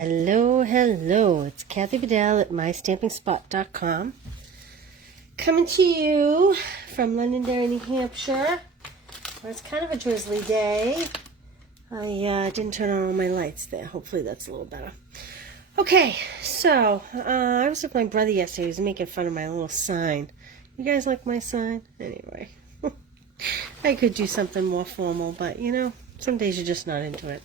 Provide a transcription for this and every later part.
Hello, hello. It's Kathy Bedell at MyStampingSpot.com. Coming to you from Londonderry, New Hampshire, where it's kind of a drizzly day. I didn't turn on all my lights there. Hopefully that's a little better. Okay, so I was with my brother yesterday. He was making fun of my little sign. You guys like my sign? Anyway, I could do something more formal, but you know, some days you're just not into it.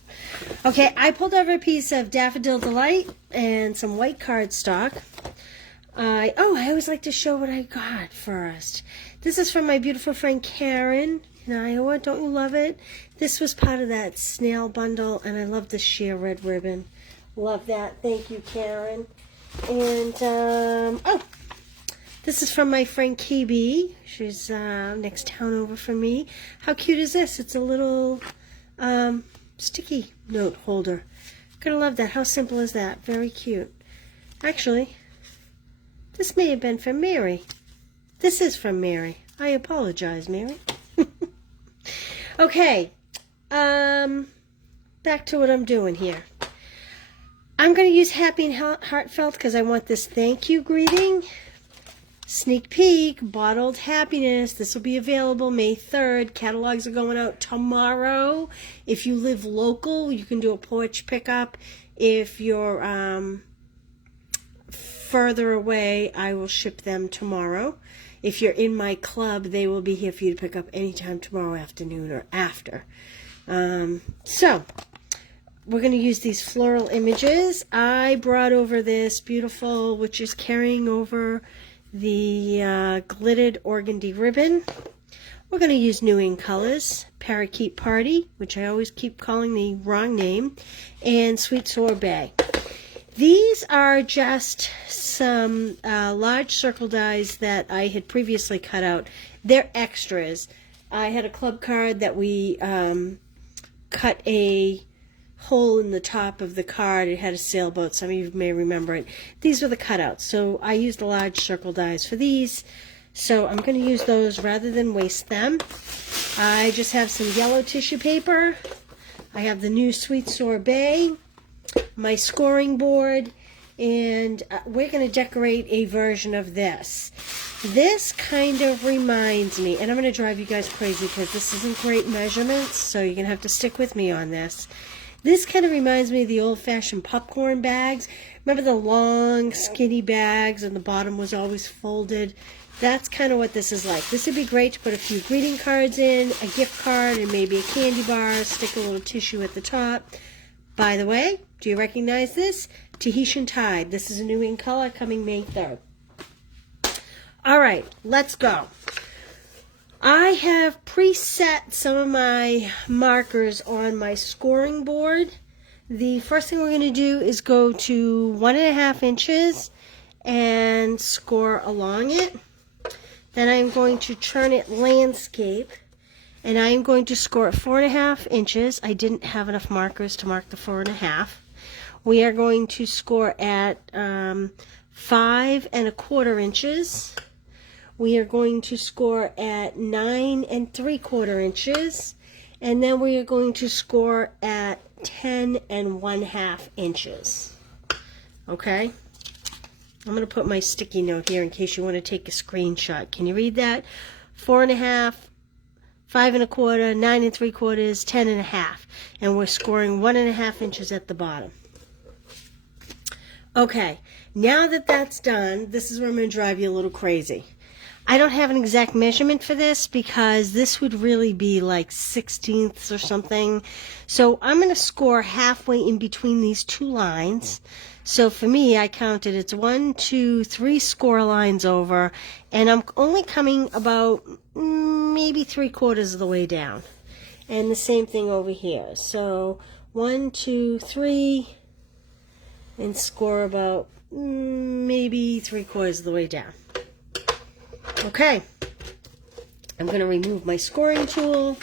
Okay, I pulled over a piece of Daffodil Delight and some white cardstock. I always like to show what I got first. This is from my beautiful friend Karen in Iowa. Don't you love it? This was part of that snail bundle, and I love the sheer red ribbon. Love that. Thank you, Karen. And, this is from my friend KB. She's next town over from me. How cute is this? It's a little sticky note holder. Gonna love that. How simple is that? Very cute. Actually, this may have been from Mary. This is from Mary. I apologize, Mary. Okay, back to what I'm doing here. I'm going to use Happy and Heartfelt because I want this thank you greeting. Sneak peek, Bottled Happiness. This will be available May 3rd. Catalogs are going out tomorrow. If you live local, you can do a porch pickup. If you're further away, I will ship them tomorrow. If you're in my club, they will be here for you to pick up anytime tomorrow afternoon or after. So, we're going to use these floral images. I brought over this beautiful, which is carrying over the glittered organdy ribbon. We're going to use New In Colors, Parakeet Party, which I always keep calling the wrong name, and Sweet Sorbet. These are just some large circle dies that I had previously cut out. They're extras. I had a club card that we cut a hole in the top of the card. It had a sailboat. Some of you may remember it. These were the cutouts. So I used the large circle dies for these. So I'm going to use those rather than waste them. I just have some yellow tissue paper. I have the new Sweet Sorbet, my scoring board, and we're going to decorate a version of this. This kind of reminds me, and I'm going to drive you guys crazy because this isn't great measurements, so you're going to have to stick with me on this. This kind of reminds me of the old-fashioned popcorn bags. Remember the long, skinny bags and the bottom was always folded? That's kind of what this is like. This would be great to put a few greeting cards in, a gift card, and maybe a candy bar, stick a little tissue at the top. By the way, do you recognize this? Tahitian Tide. This is a new in color coming May 3rd. All right, let's go. I have preset some of my markers on my scoring board. The first thing we're going to do is go to 1.5 inches and score along it. Then I'm going to turn it landscape, and I am going to score at 4.5 inches. I didn't have enough markers to mark the 4.5. We are going to score at 5.25 inches. We are going to score at 9.75 inches, and then we are going to score at 10.5 inches. Okay? I'm going to put my sticky note here in case you want to take a screenshot. Can you read that? 4.5, 5.25, 9.75, 10.5, and we're scoring 1.5 inches at the bottom. Okay, now that that's done, this is where I'm going to drive you a little crazy. I don't have an exact measurement for this because this would really be like 16ths or something. So I'm going to score halfway in between these two lines. So for me, I counted it's 1, 2, 3 score lines over, and I'm only coming about maybe 3/4 of the way down. And the same thing over here. So 1, 2, 3, and score about maybe 3/4 of the way down. Okay, I'm going to remove my scoring tool,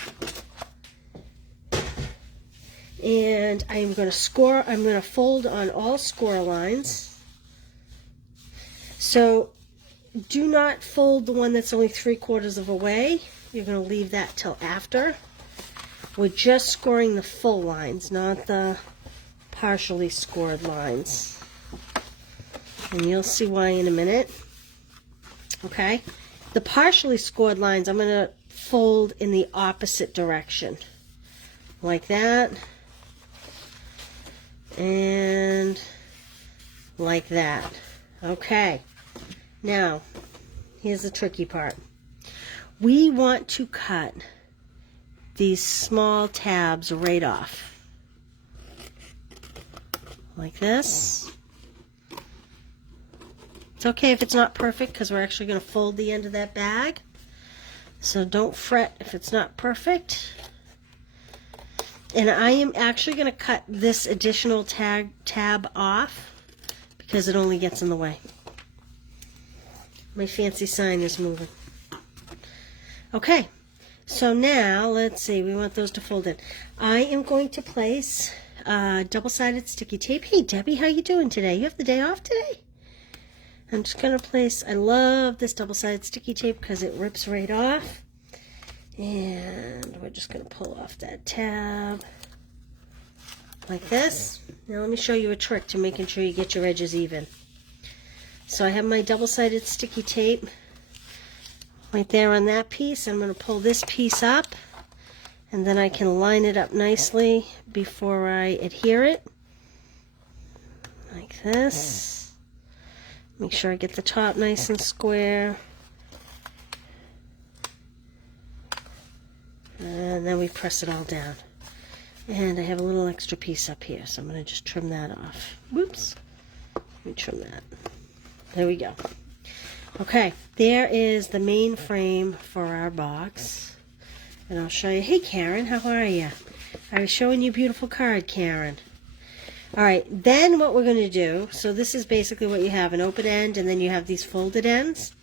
and I'm going to fold on all score lines. So do not fold the one that's only 3/4 of a way. You're going to leave that till after. We're just scoring the full lines, not the partially scored lines. And you'll see why in a minute. Okay? The partially scored lines, I'm going to fold in the opposite direction. Like that. And like that. Okay. Now, here's the tricky part. We want to cut these small tabs right off. Like this. It's okay if it's not perfect because we're actually going to fold the end of that bag. So don't fret if it's not perfect. And I am actually going to cut this additional tab off because it only gets in the way. My fancy sign is moving. Okay, so now let's see. We want those to fold in. I am going to place double-sided sticky tape. Hey, Debbie, how you doing today? You have the day off today? I'm just going to place, I love this double-sided sticky tape because it rips right off. And we're just going to pull off that tab like this. Now let me show you a trick to making sure you get your edges even. So I have my double-sided sticky tape right there on that piece. I'm going to pull this piece up and then I can line it up nicely before I adhere it. Like this. Make sure I get the top nice and square. And then we press it all down. And I have a little extra piece up here, so I'm going to just trim that off. Whoops. Let me trim that. There we go. Okay, there is the main frame for our box. And I'll show you. Hey, Karen, how are you? I was showing you a beautiful card, Karen. All right, then what we're going to do, so this is basically what you have, an open end, and then you have these folded ends.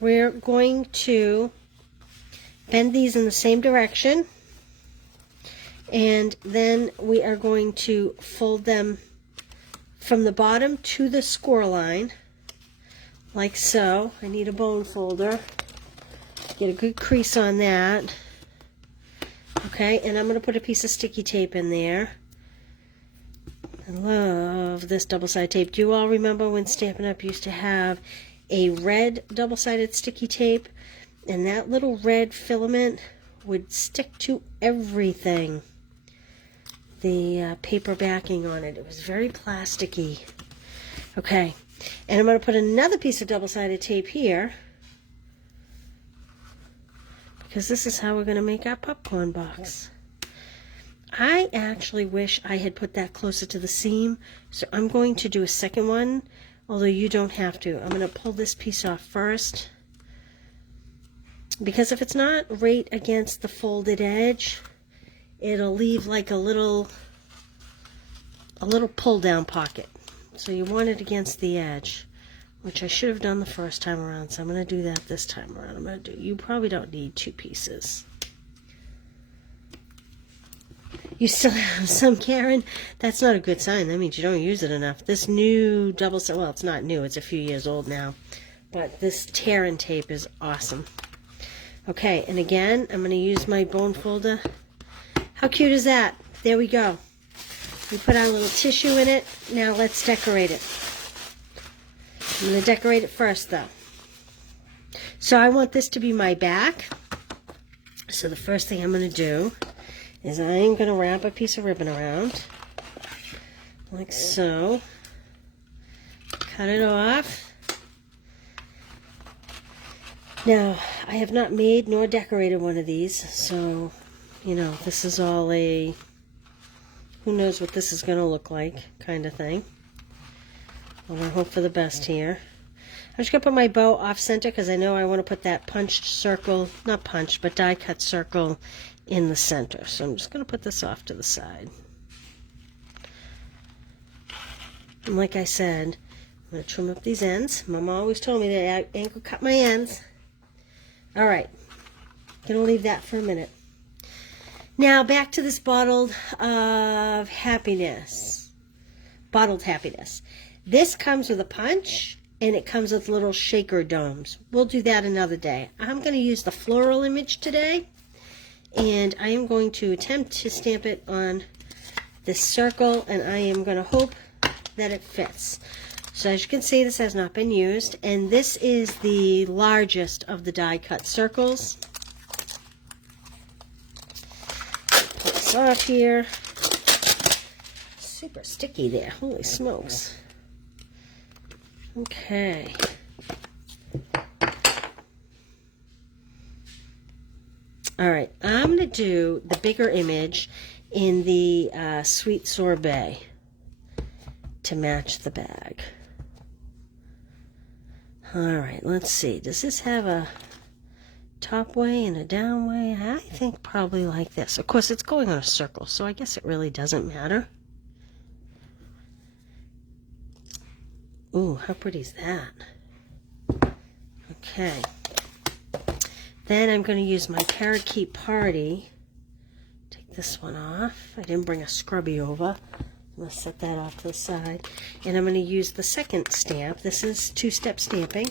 We're going to bend these in the same direction, and then we are going to fold them from the bottom to the score line, like so. I need a bone folder. Get a good crease on that. Okay, and I'm going to put a piece of sticky tape in there. I love this double-sided tape. Do you all remember when Stampin' Up! Used to have a red double-sided sticky tape? And that little red filament would stick to everything. The paper backing on it. It was very plasticky. Okay. And I'm going to put another piece of double-sided tape here. Because this is how we're going to make our popcorn box. I actually wish I had put that closer to the seam. So I'm going to do a second one. Although you don't have to. I'm going to pull this piece off first. Because if it's not right against the folded edge, it'll leave like a little pull down pocket. So you want it against the edge, which I should have done the first time around. So I'm going to do that this time around. I'm going to do, you probably don't need two pieces. You still have some, Karen? That's not a good sign. That means you don't use it enough. This new double-sided, well, it's not new. It's a few years old now. But this tear-in tape is awesome. Okay, and again, I'm going to use my bone folder. How cute is that? There we go. We put our little tissue in it. Now let's decorate it. I'm going to decorate it first, though. So I want this to be my back. So the first thing I'm going to do is I'm going to wrap a piece of ribbon around. Like so. Cut it off. Now, I have not made nor decorated one of these, so, you know, this is all a, who knows what this is going to look like kind of thing. I'm going to hope for the best here. I'm just going to put my bow off center because I know I want to put that punched circle, not punched, but die cut circle in the center. So I'm just going to put this off to the side. And like I said, I'm going to trim up these ends. Mama always told me that I ain't going to cut my ends. All right, going to leave that for a minute. Now back to this bottled happiness. Bottled happiness. This comes with a punch, and it comes with little shaker domes. We'll do that another day. I'm going to use the floral image today, and I am going to attempt to stamp it on this circle, and I am going to hope that it fits. So as you can see, this has not been used, and this is the largest of the die cut circles. Put this off here. Super sticky there, holy smokes. Okay. Alright, I'm going to do the bigger image in the Sweet Sorbet to match the bag. Alright, let's see. Does this have a top way and a down way? I think probably like this. Of course, it's going on a circle, so I guess it really doesn't matter. Ooh, how pretty is that? Okay. Then I'm going to use my Parakeet Party. Take this one off. I didn't bring a scrubby over. I'm going to set that off to the side. And I'm going to use the second stamp. This is two-step stamping.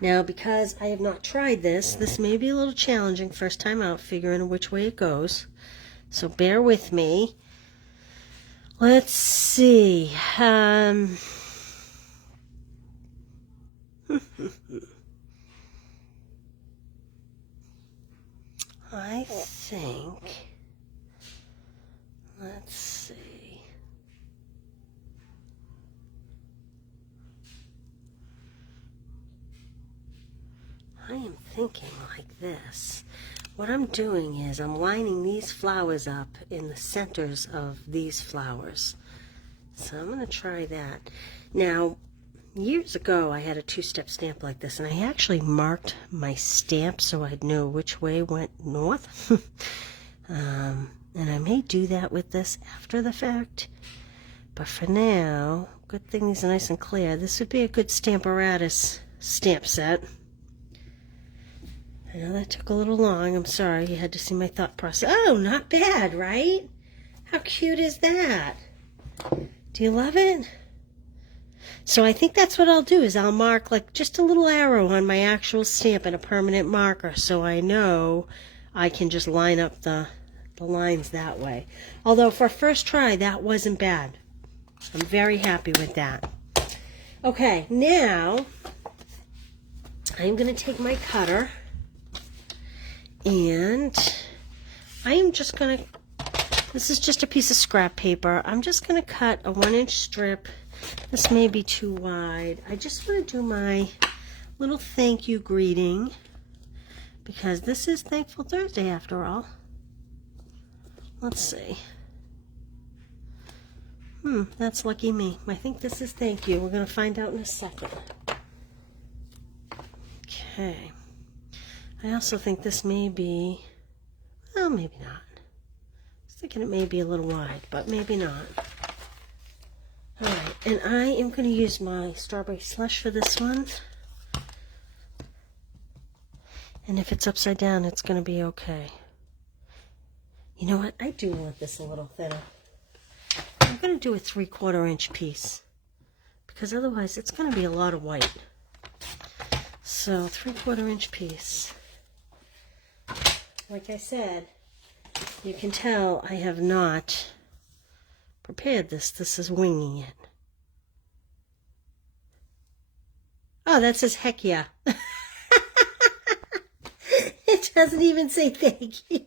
Now, because I have not tried this, this may be a little challenging first time out, figuring which way it goes. So bear with me. Let's see. I think, let's see. I am thinking like this. What I'm doing is I'm lining these flowers up in the centers of these flowers. So I'm going to try that. Now, years ago, I had a two-step stamp like this, and I actually marked my stamp so I'd know which way went north. And I may do that with this after the fact. But for now, good thing these are nice and clear. This would be a good Stamparatus stamp set. I know that took a little long. I'm sorry. You had to see my thought process. Oh, not bad, right? How cute is that? Do you love it? So I think that's what I'll do, is I'll mark like just a little arrow on my actual stamp and a permanent marker, so I know I can just line up the lines that way. Although for first try, that wasn't bad. I'm very happy with that. Okay, now I'm going to take my cutter, and I am just going to, this is just a piece of scrap paper. I'm just going to cut a 1-inch strip. This may be too wide. I just want to do my little thank you greeting, because this is Thankful Thursday after all. Let's see. That's lucky me. I think this is thank you. We're going to find out in a second. Okay. I also think this may be, well, maybe not. I was thinking it may be a little wide, but maybe not. Alright, and I am going to use my Strawberry Slush for this one. And if it's upside down, it's going to be okay. You know what? I do want this a little thinner. I'm going to do a 3/4 inch piece, because otherwise it's going to be a lot of white. So 3/4 inch piece. Like I said, you can tell I have not prepared this. This is winging it. Oh, that says heck yeah. It doesn't even say thank you.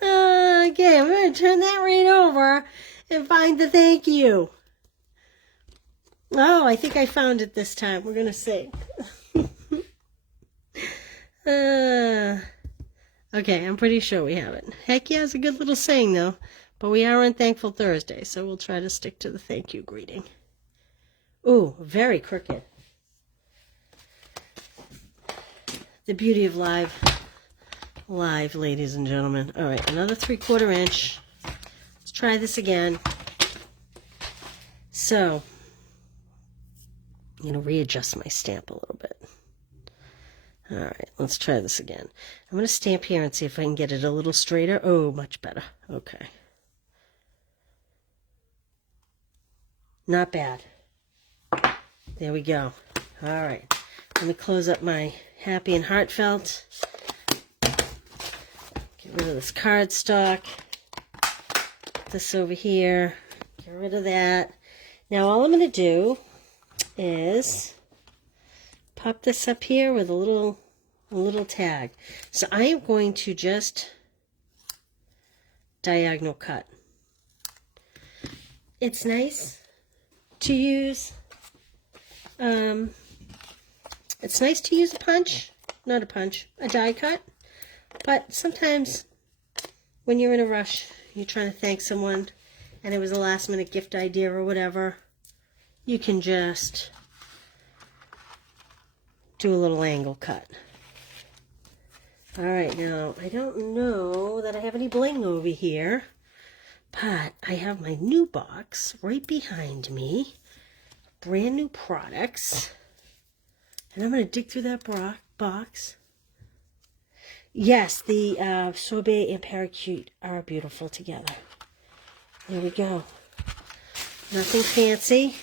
Okay, I'm going to turn that right over and find the thank you. Oh, I think I found it this time. We're going to see. Okay, I'm pretty sure we have it. Heck yeah is a good little saying, though. But we are on Thankful Thursday, so we'll try to stick to the thank you greeting. Ooh, very crooked. The beauty of live, ladies and gentlemen. All right, another 3/4 inch. Let's try this again. So, I'm going to readjust my stamp a little bit. All right, let's try this again. I'm going to stamp here and see if I can get it a little straighter. Oh, much better. Okay. Not bad. There we go. All right. Let me close up my Happy and Heartfelt. Get rid of this cardstock. this over here. Get rid of that. Now all I'm going to do is pop this up here with a little tag. So I am going to just diagonal cut. It's nice to use a punch, not a punch, a die cut, but sometimes when you're in a rush, you're trying to thank someone and it was a last minute gift idea or whatever, you can just do a little angle cut. Alright, now I don't know that I have any bling over here, but I have my new box right behind me, brand new products, and I'm going to dig through that box. Yes, the Sorbet and Parakeet are beautiful together. There we go. Nothing fancy.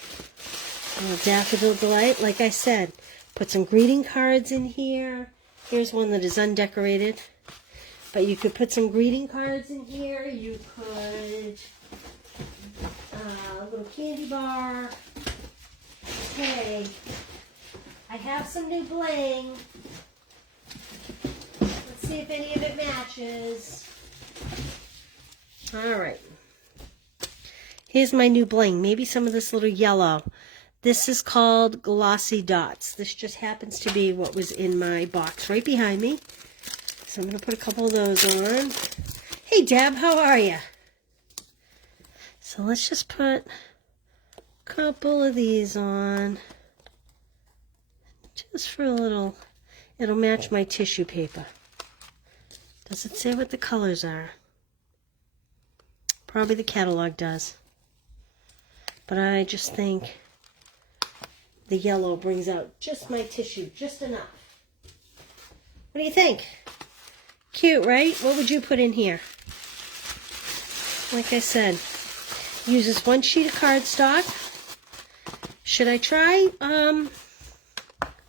Daffodil Delight, like I said, put some greeting cards in here. Here's one that is undecorated, but you could put some greeting cards in here. You could, a little candy bar. Okay, I have some new bling. Let's see if any of it matches. All right. Here's my new bling. Maybe some of this little yellow. This is called Glossy Dots. This just happens to be what was in my box right behind me. So I'm going to put a couple of those on. Hey, Deb, how are you? So let's just put a couple of these on. Just for a little, it'll match my tissue paper. Does it say what the colors are? Probably the catalog does. But I just think the yellow brings out just my tissue, just enough. What do you think? Cute, right? What would you put in here? Like I said, uses one sheet of cardstock. Should I try,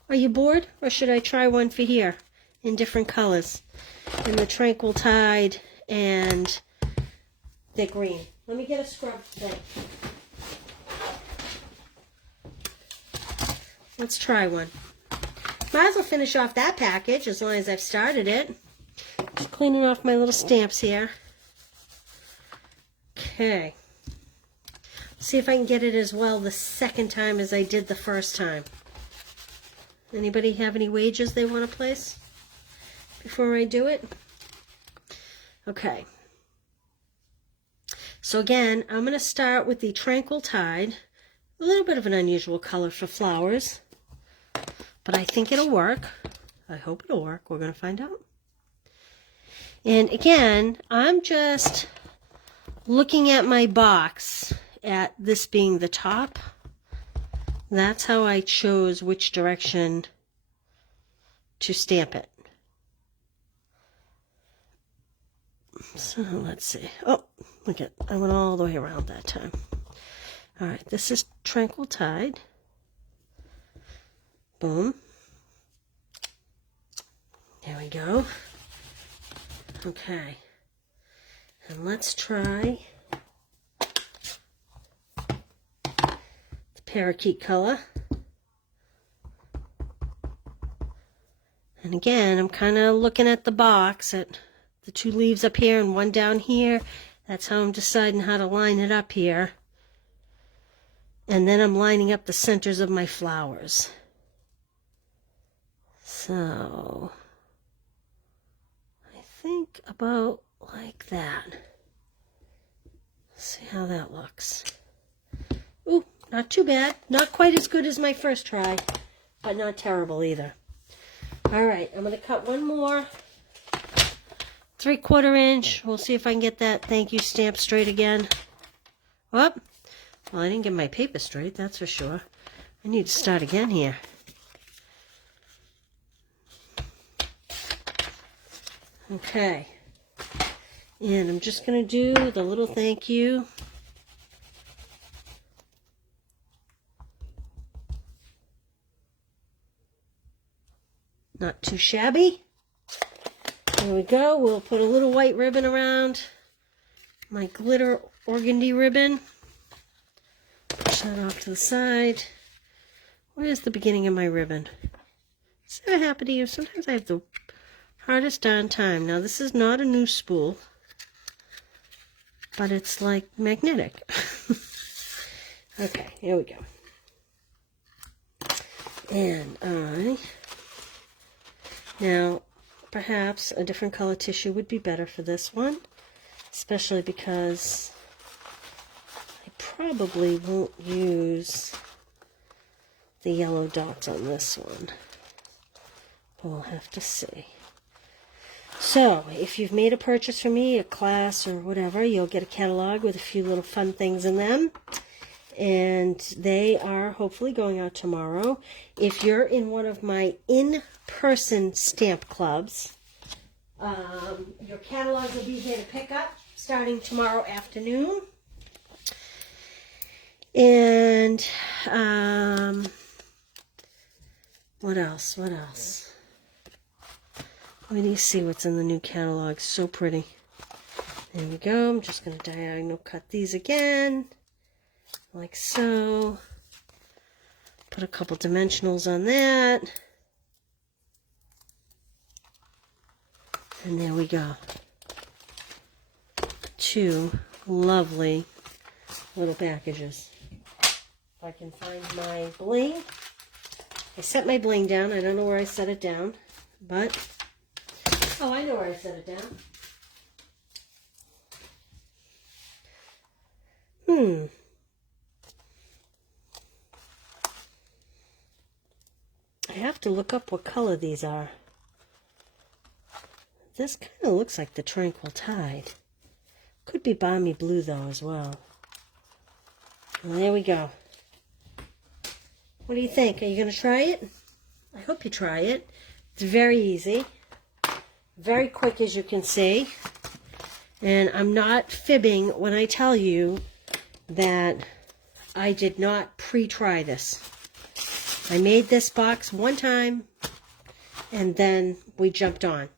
are you bored? Or should I try one for here in different colors? In the Tranquil Tide and the green. Let me get a scrub thing. Let's try one. Might as well finish off that package as long as I've started it. Just cleaning off my little stamps here. Okay. See if I can get it as well the second time as I did the first time. Anybody have any wagers they want to place before I do it? Okay. So again, I'm going to start with the Tranquil Tide. A little bit of an unusual color for flowers, but I think it'll work. I hope it'll work. We're going to find out. And again, I'm just looking at my box at this being the top. That's how I chose which direction to stamp it. So let's see. Oh, look at, I went all the way around that time. All right, this is Tranquil Tide. Boom. There we go. Okay. And let's try the Parakeet color. And again, I'm kind of looking at the box at the two leaves up here and one down here. That's how I'm deciding how to line it up here. And then I'm lining up the centers of my flowers. So, I think about like that. See how that looks. Ooh, not too bad. Not quite as good as my first try, but not terrible either. All right, I'm going to cut one more 3/4 inch. We'll see if I can get that thank you stamp straight again. Whoop. Well, I didn't get my paper straight, that's for sure. I need to start again here. Okay. And I'm just going to do the little thank you. Not too shabby. There we go. We'll put a little white ribbon around my glitter organdy ribbon. Push that off to the side. Where's the beginning of my ribbon? Does that happen to you? Sometimes I have the hardest darn time. Now, this is not a new spool, but it's like magnetic. Okay, here we go. And now, perhaps a different color tissue would be better for this one, especially because I probably won't use the yellow dots on this one. We'll have to see. So, if you've made a purchase from me, a class or whatever, you'll get a catalog with a few little fun things in them. And they are hopefully going out tomorrow. If you're in one of my in-person stamp clubs, your catalog will be here to pick up starting tomorrow afternoon. And what else? What else? Let me see what's in the new catalog. So pretty. There we go. I'm just going to diagonal cut these again, like so. Put a couple dimensionals on that. And there we go. Two lovely little packages. If I can find my bling. I set my bling down. I don't know where I set it down, but oh, I know where I set it down. I have to look up what color these are. This kind of looks like the Tranquil Tide. Could be Balmy Blue, though, as well. Well, there we go. What do you think? Are you going to try it? I hope you try it. It's very easy. Very quick, as you can see. And I'm not fibbing when I tell you that I did not pre-try this. I made this box one time, and then we jumped on.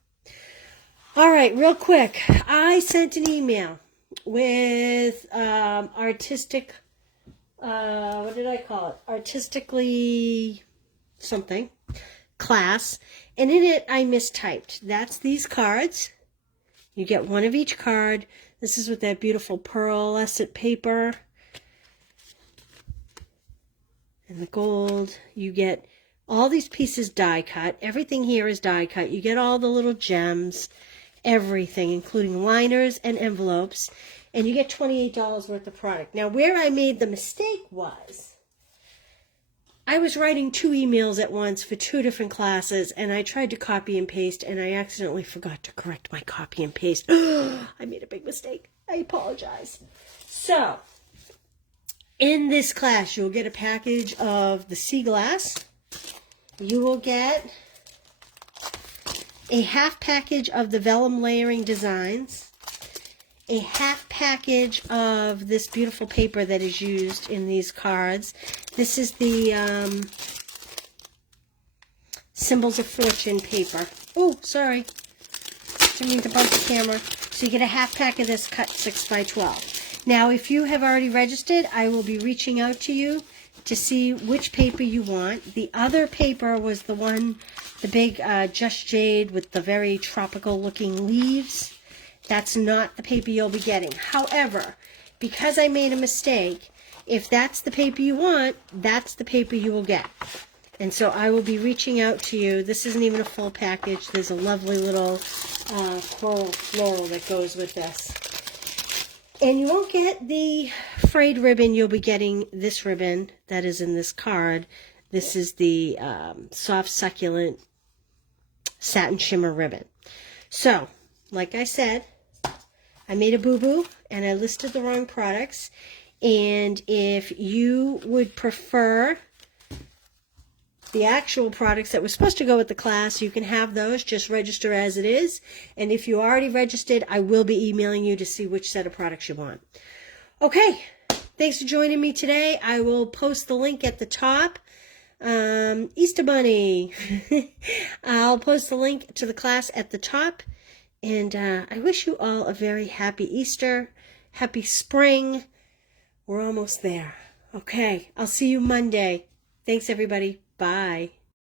All right, real quick. I sent an email with artistic, what did I call it? Artistically something class. And in it, I mistyped. That's these cards. You get one of each card. This is with that beautiful pearlescent paper. And the gold. You get all these pieces die cut. Everything here is die cut. You get all the little gems. Everything, including liners and envelopes. And you get $28 worth of product. Now, where I made the mistake was, I was writing 2 emails at once for 2 different classes, and I tried to copy and paste, and I accidentally forgot to correct my copy and paste. I made a big mistake. I apologize. So, in this class, you'll get a package of the sea glass. You will get a half package of the vellum layering designs, a half package of this beautiful paper that is used in these cards. This is the Symbols of Fortune paper. Oh, sorry. Didn't mean to bump the camera. So you get a half pack of this cut 6 by 12. Now, if you have already registered, I will be reaching out to you to see which paper you want. The other paper was the one, the big Just Jade with the very tropical looking leaves. That's not the paper you'll be getting. However, because I made a mistake, if that's the paper you want, that's the paper you will get. And so I will be reaching out to you. This isn't even a full package. There's a lovely little coral floral that goes with this. And you won't get the frayed ribbon. You'll be getting this ribbon that is in this card. This is the soft succulent satin shimmer ribbon. So, like I said, I made a boo-boo and I listed the wrong products. And if you would prefer the actual products that were supposed to go with the class, you can have those. Just register as it is. And if you already registered, I will be emailing you to see which set of products you want. Okay, thanks for joining me today. I will post the link at the top. Easter Bunny. I'll post the link to the class at the top. And I wish you all a very happy Easter. Happy spring. We're almost there. Okay, I'll see you Monday. Thanks, everybody. Bye.